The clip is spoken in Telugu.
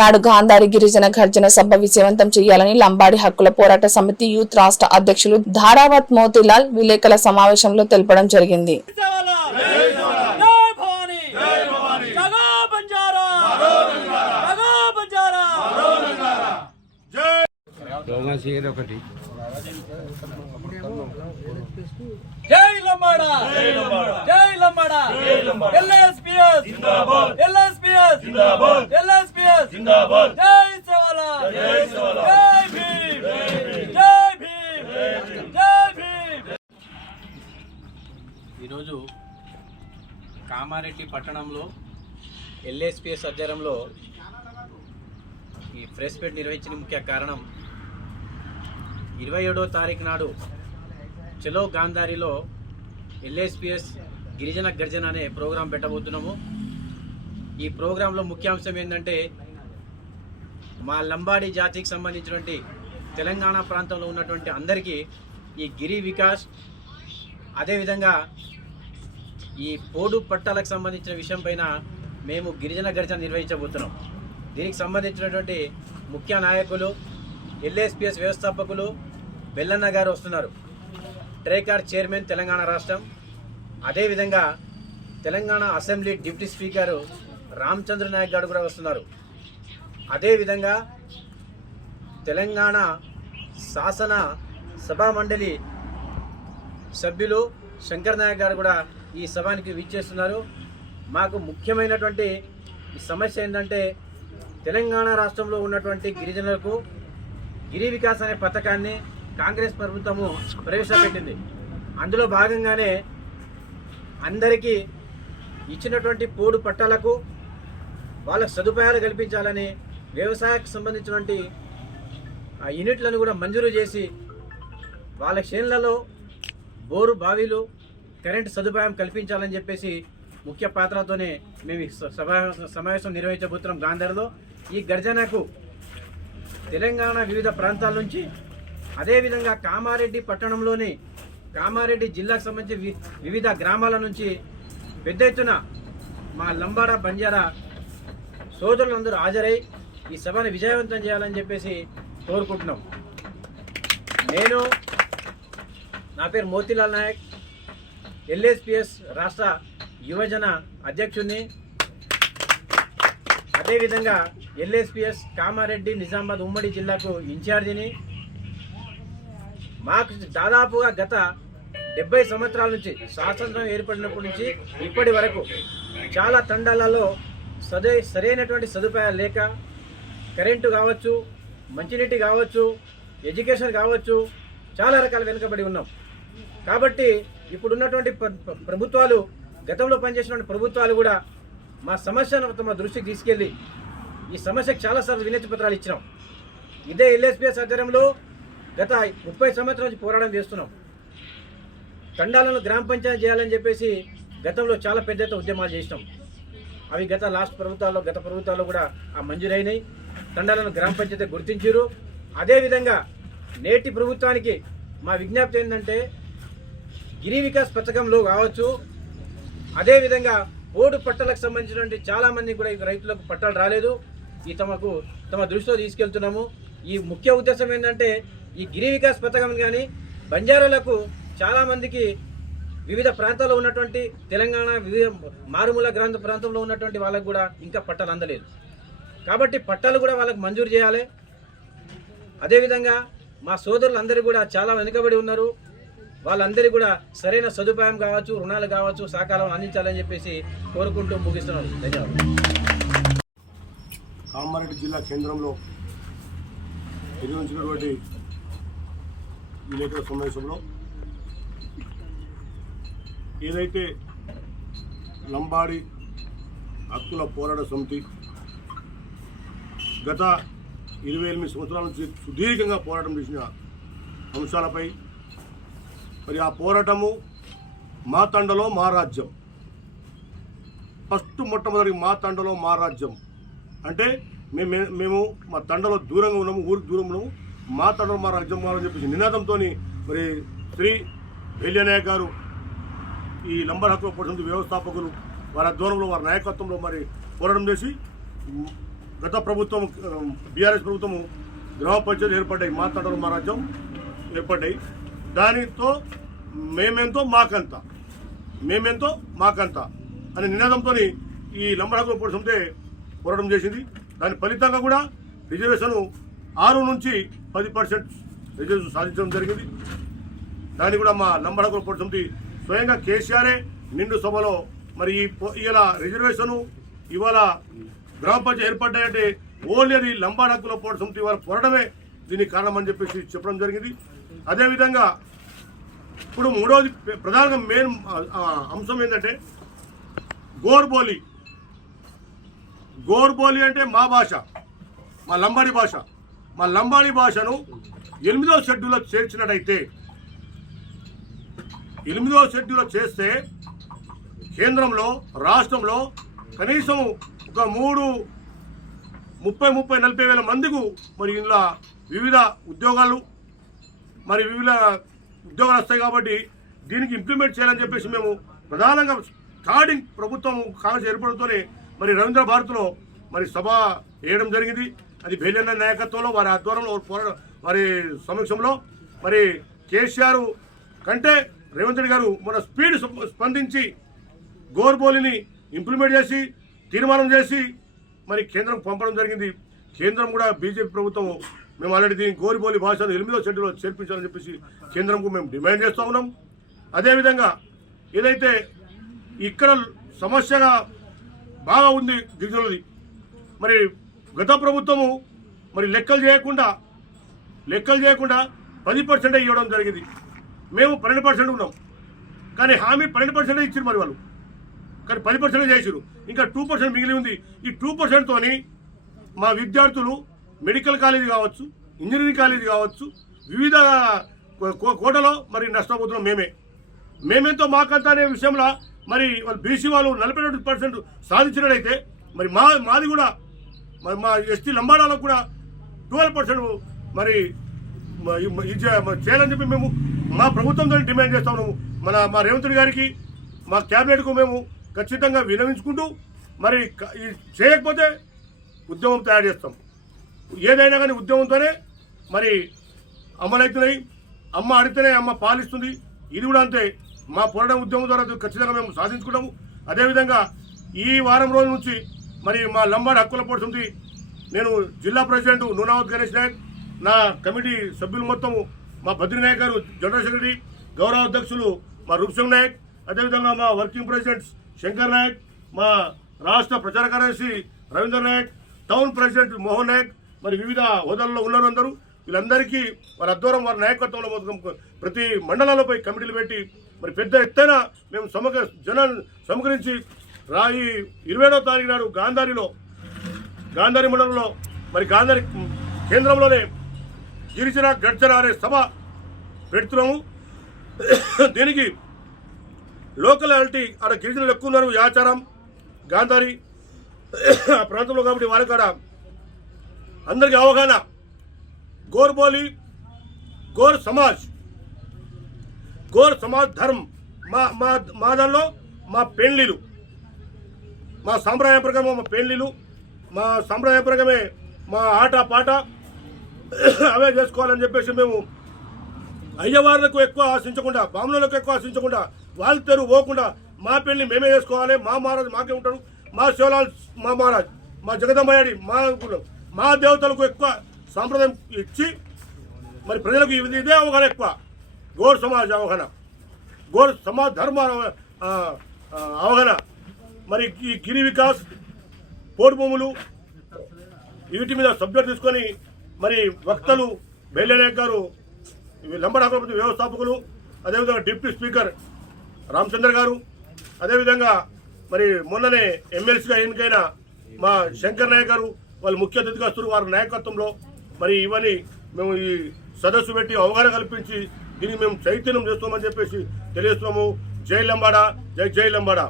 నాడు గాంధారి గిరిజన గర్జన సభ విజయవంతం చేయాలని లంబాడి హక్కుల పోరాట సమితి యూత్ రాష్ట్ర అధ్యక్షులు ధారావత్ మోతీలాల్ విలేకరుల సమావేశంలో తెలపడం జరిగింది. జై లంబాడా జై లంబాడా ఎల్ఎస్పిఎస్ జిందాబాద్ ఎల్ఎస్పిఎస్ జిందాబాద్ ఎల్ఎస్పిఎస్ జిందాబాద్ జై సవాలా జై సవాలా జై భీమ్ జై భీమ్ జై భీమ్. ఈరోజు కామారెడ్డి పట్టణంలో ఎల్ఎస్పిఎస్ ఆధ్వర్యంలో ఈ ప్రెస్ మీట్ నిర్వహించిన ముఖ్య కారణం 27వ తారీఖు నాడు చలో గాంధారిలో ఎల్ఎస్పిఎస్ గిరిజన గర్జన అనే ప్రోగ్రాం పెట్టబోతున్నాము. ఈ ప్రోగ్రాంలో ముఖ్యాంశం ఏంటంటే మా లంబాడి జాతికి సంబంధించినటువంటి తెలంగాణ ప్రాంతంలో ఉన్నటువంటి అందరికీ ఈ గిరి వికాస్ అదేవిధంగా ఈ పోడు పట్టాలకు సంబంధించిన విషయం పైన మేము గిరిజన గర్జన నిర్వహించబోతున్నాం. దీనికి సంబంధించినటువంటి ముఖ్య నాయకులు ఎల్ఎస్పిఎస్ వ్యవస్థాపకులు బెల్లన్న గారు వస్తున్నారు, ట్రేకార్ చైర్మన్ తెలంగాణ రాష్ట్రం. అదేవిధంగా Telangana assembly deputy speaker Ramachandra Nayak గారు కూడా వస్తున్నారు. అదేవిధంగా తెలంగాణ శాసన సభా మండలి సభ్యులు శంకర్ నాయక్ గారు కూడా ఈ సభానికి విచ్చేస్తున్నారు. మాకు ముఖ్యమైనటువంటి ఈ సమస్య ఏంటంటే తెలంగాణ రాష్ట్రంలో ఉన్నటువంటి గిరిజనులకు గిరి వికాస్ అనే పథకాన్ని కాంగ్రెస్ ప్రభుత్వము ప్రవేశపెట్టింది. అందులో భాగంగానే అందరికీ ఇచ్చినటువంటి పోడు పట్టాలకు వాళ్ళ సదుపాయాలు కల్పించాలని వ్యవసాయకు సంబంధించినటువంటి ఆ యూనిట్లను కూడా మంజూరు చేసి వాళ్ళ చేనులలో బోరు బావిలు కరెంటు సదుపాయం కల్పించాలని చెప్పేసి ముఖ్య పాత్రతోనే మేము సమావేశం నిర్వహించబోతున్నాం గాంధారిలో. ఈ గర్జనకు తెలంగాణ వివిధ ప్రాంతాల నుంచి అదేవిధంగా కామారెడ్డి పట్టణంలోని కామారెడ్డి జిల్లాకు సంబంధించి వివిధ గ్రామాల నుంచి పెద్ద ఎత్తున మా లంబాడా బంజారా సోదరులందరూ హాజరై ఈ సభను విజయవంతం చేయాలని చెప్పేసి కోరుకుంటున్నాం. నా పేరు మోతీలాల్ నాయక్, ఎల్ఎస్పిఎస్ రాష్ట్ర యువజన అధ్యక్షుడిని. అదేవిధంగా ఎల్ఎస్పిఎస్ కామారెడ్డి నిజామాబాద్ ఉమ్మడి జిల్లాకు ఇన్ఛార్జిని. మాకు దాదాపుగా గత 70 సంవత్సరాల నుంచి స్వాతంత్రం ఏర్పడినప్పటి నుంచి ఇప్పటి వరకు చాలా తండాలలో సరైనటువంటి సదుపాయాలు లేక కరెంటు కావచ్చు, మంచినీటి కావచ్చు, ఎడ్యుకేషన్ కావచ్చు, చాలా రకాల వెనుకబడి ఉన్నాం. కాబట్టి ఇప్పుడున్నటువంటి ప్రభుత్వాలు, గతంలో పనిచేసినటువంటి ప్రభుత్వాలు కూడా మా సమస్యను తమ దృష్టికి తీసుకెళ్ళి ఈ సమస్యకు చాలాసార్లు వినతి పత్రాలు ఇచ్చినాం. ఇదే ఎల్ఎస్పిఎస్ ఆధ్వర్యంలో గత 30 సంవత్సరాల నుంచి పోరాటం చేస్తున్నాం. తండాలను గ్రామ పంచాయతీ చేయాలని చెప్పేసి గతంలో చాలా పెద్ద ఎత్తున ఉద్యమాలు చేసినాం. అవి గత ప్రభుత్వాల్లో కూడా ఆ మంజూరైనాయి. తండాలను గ్రామ పంచాయతీ గుర్తించారు. అదేవిధంగా నేటి ప్రభుత్వానికి మా విజ్ఞప్తి ఏంటంటే గిరి వికాస్ పథకంలో కావచ్చు, అదేవిధంగా పోడు పట్టాలకు సంబంధించినటువంటి చాలామంది కూడా రైతులకు పట్టాలు రాలేదు. ఈ తమ దృష్టిలో తీసుకెళ్తున్నాము. ఈ ముఖ్య ఉద్దేశం ఏంటంటే ఈ గిరి వికాస్ పథకం కానీ బంజారాలకు చాలామందికి వివిధ ప్రాంతాల్లో ఉన్నటువంటి తెలంగాణ వివిధ మారుమూల ప్రాంతంలో ఉన్నటువంటి వాళ్ళకు కూడా ఇంకా పట్టాలు అందలేదు. కాబట్టి పట్టాలు కూడా వాళ్ళకు మంజూరు చేయాలి. అదేవిధంగా మా సోదరులందరూ కూడా చాలా వెనుకబడి ఉన్నారు. వాళ్ళందరికీ కూడా సరైన సదుపాయం కావచ్చు, రుణాలు కావచ్చు, సహకారం అందించాలని చెప్పేసి కోరుకుంటూ ముగిస్తున్నాను. ధన్యవాదాలు. కామారెడ్డి జిల్లా కేంద్రంలో నిర్వహించినటువంటి విలేకరుల సమావేశంలో ఏదైతే లంబాడి హక్కుల పోరాట సమితి గత 28 సంవత్సరాల నుంచి సుదీర్ఘంగా పోరాటం చేసిన అంశాలపై మరి ఆ పోరాటము మా తండలో మా రాజ్యం, మొట్టమొదటి మా తండలో మా రాజ్యం అంటే మేము మా తండలో దూరంగా ఉన్నాము, ఊరికి దూరం ఉన్నాము, మా తండలో మా రాజ్యం అని చెప్పేసి నినాదంతో మరి శ్రీ బెల్లనాయక్ గారు ఈ లంబాడి హక్కుల పోరాట సమితి వ్యవస్థాపకులు వారి ఆధ్వర్యంలో వారి నాయకత్వంలో మరి పోరాటం చేసి గత ప్రభుత్వం బీఆర్ఎస్ ప్రభుత్వము గ్రామ పంచాయతీ ఏర్పడ్డాయి, మా తండ్రుల మా రాజ్యం ఏర్పడ్డాయి. దానితో మేమెంతో మాకంత అనే నినాదంతో ఈ లంబాడి హక్కుల పోరాటంతో పోరాటం చేసింది. దాని ఫలితంగా కూడా రిజర్వేషన్ 6 నుంచి 10% రిజర్వేషన్ సాధించడం జరిగింది. దాన్ని కూడా మా లంబాడి హక్కుల పోరాటం స్వయంగా కేసీఆరే నిండు సభలో మరి ఇలా రిజర్వేషన్ ఇవాళ గ్రామ పంచాయతీ ఏర్పడ్డాయంటే ఓన్లీ అది లంబాడి హక్కుల పోరాటం ఇవాళ పోరాటమే దీనికి కారణమని చెప్పేసి చెప్పడం జరిగింది. అదేవిధంగా ఇప్పుడు మూడవది ప్రధానంగా మెయిన్ అంశం ఏంటంటే గోర్బోలి అంటే మా భాష, మా లంబాడి భాష. మా లంబాడి భాషను 8వ షెడ్యూల్లో చేర్చినట్టయితే 8వ షెడ్యూల్లో చేస్తే కేంద్రంలో రాష్ట్రంలో కనీసం ఒక 30-40 వేల మందికి మరి ఇందులో వివిధ ఉద్యోగాలు వస్తాయి. కాబట్టి దీనికి ఇంప్లిమెంట్ చేయాలని చెప్పేసి మేము ప్రధానంగా స్టార్టింగ్ ప్రభుత్వం కాంగ్రెస్ ఏర్పడంతోనే మరి రవీంద్ర భారత్లో మరి సభ వేయడం జరిగింది. అది భేలన్న నాయకత్వంలో వారి ఆధ్వర్యంలో వారి సమక్షంలో మరి కేసీఆర్ కంటే రేవంత్ రెడ్డి గారు మన స్పీడ్ స్పందించి గోర్బోలిని ఇంప్లిమెంట్ చేసి తీర్మానం చేసి మరి కేంద్రం పంపడం జరిగింది. కేంద్రం కూడా బీజేపీ ప్రభుత్వం మేము ఆల్రెడీ దీని గోర్బోలి భాషను 8వ షెడ్యూల్లో చేర్పించాలని చెప్పేసి కేంద్రంకు మేము డిమాండ్ చేస్తూ ఉన్నాం. అదేవిధంగా ఏదైతే ఇక్కడ సమస్యగా బాగా ఉంది గిరిజనులది, మరి గత ప్రభుత్వము మరి లెక్కలు చేయకుండా 10% ఇవ్వడం జరిగింది. మేము 12% ఉన్నాం, కానీ హామీ 12% ఇచ్చారు మరి వాళ్ళు, కానీ 10% చేసారు. ఇంకా 2% మిగిలి ఉంది. ఈ 2%తోని మా విద్యార్థులు మెడికల్ కాలేజీ కావచ్చు, ఇంజనీరింగ్ కాలేజీ కావచ్చు, వివిధ కోటలో మరి నష్టపోతున్నాం. మేమేంతో మాకంతా అనే విషయంలో మరి వాళ్ళు బీసీ వాళ్ళు 42% సాధించినట్టయితే మరి మాది కూడా మరి మా ఎస్టీ లంబాడాలకు కూడా 12% మరి చేయాలని చెప్పి మేము మా ప్రభుత్వంతో డిమాండ్ చేస్తా ఉన్నాము. మా రేవంత్ రెడ్డి గారికి, మా క్యాబినెట్కు మేము ఖచ్చితంగా వినవించుకుంటూ మరి చేయకపోతే ఉద్యమం తయారు చేస్తాం. ఏదైనా కానీ ఉద్యమంతోనే మరి అమలవుతున్నాయి. అమ్మ అడిగితేనే అమ్మ పాలిస్తుంది. ఇది కూడా అంతే. మా పోరాటం ఉద్యమం ద్వారా ఖచ్చితంగా మేము సాధించుకుంటాము. అదేవిధంగా ఈ వారం రోజుల నుంచి మరి మా లంబాడి హక్కుల పోరాటం నేను జిల్లా ప్రెసిడెంట్ నూనావత్ గణేష్ నాయక్, నా కమిటీ సభ్యులు మొత్తము మా బద్రీ నాయక్ గారు జనరల్ సెక్రటరీ, గౌరవ అధ్యక్షులు మా రూప్సింగ్ నాయక్, అదేవిధంగా మా వర్కింగ్ ప్రెసిడెంట్స్ శంకర్ నాయక్, మా రాష్ట్ర ప్రచార కార్యదర్శి రవీంద్ర నాయక్, టౌన్ ప్రెసిడెంట్ మోహన్ నాయక్, మరి వివిధ హోదాల్లో ఉన్నారు అందరూ. వీళ్ళందరికీ వారి ఆధ్వర్యం వారి నాయకత్వంలో ప్రతి మండలాలపై కమిటీలు పెట్టి మరి పెద్ద ఎత్తున మేము జనాన్ని సమకరించి ఈ 27వ తారీఖు నాడు గాంధారి మండలంలో మరి గాంధారి కేంద్రంలోనే గిరిజన గర్జన అనే సభ పెడుతున్నాము. దీనికి లోకలాలిటీ ఆడ గిరిజనులు ఎక్కువ ఉన్నారు, యాచారం గాంధారి ఆ ప్రాంతంలో. కాబట్టి వారి కాడ అందరికీ అవగాహన. గోర్బోలి గోర్ సమాజ్ ధర్మం మా దానిలో మా పెళ్లిలు, మా సాంప్రదాయ ప్రకారం మా పెళ్లిలు, మా సాంప్రదాయ ప్రకారమే మా ఆట పాట అవే చేసుకోవాలని చెప్పేసి మేము అయ్యవార్లకు ఎక్కువ ఆశించకుండా, బామ్నులకు ఎక్కువ ఆశించకుండా, వాళ్ళ తెరువు పోకుండా మా పెళ్లి మేమే చేసుకోవాలి. మా మహారాజు మాకే ఉంటాడు, మా శివలాల్ మా మహారాజ్, మా జగదమ్మయ్యాడి మా దేవతలకు ఎక్కువ సాంప్రదాయం ఇచ్చి మరి ప్రజలకు ఇదే అవగాహన ఎక్కువ. గోర్ సమాజ్ అవగాహన, గోర్ సమాజ్ ధర్మ అవగాహన. మరి ఈ గిరి వికాస్ పోటు భూములు వీటి మీద సబ్జెక్ట్ తీసుకొని మరి వక్తలు బెల్లనాయక్ గారు, లంబాడి హక్కుల వ్యవస్థాపకులు, అదేవిధంగా డిప్యూటీ స్పీకర్ రామచంద్ర గారు, అదేవిధంగా మరి మొన్ననే ఎమ్మెల్సీగా ఎన్నికైన మా శంకర్ నాయక్ గారు వాళ్ళు ముఖ్య అతిథిగా వస్తారు. వారి నాయకత్వంలో మరి ఇవన్నీ మేము ఈ సదస్సు పెట్టి అవగాహన కల్పించి దీనికి మేము చైతన్యం చేస్తామని చెప్పేసి తెలియజేస్తున్నాము. జై లంబాడా, జై లంబాడా.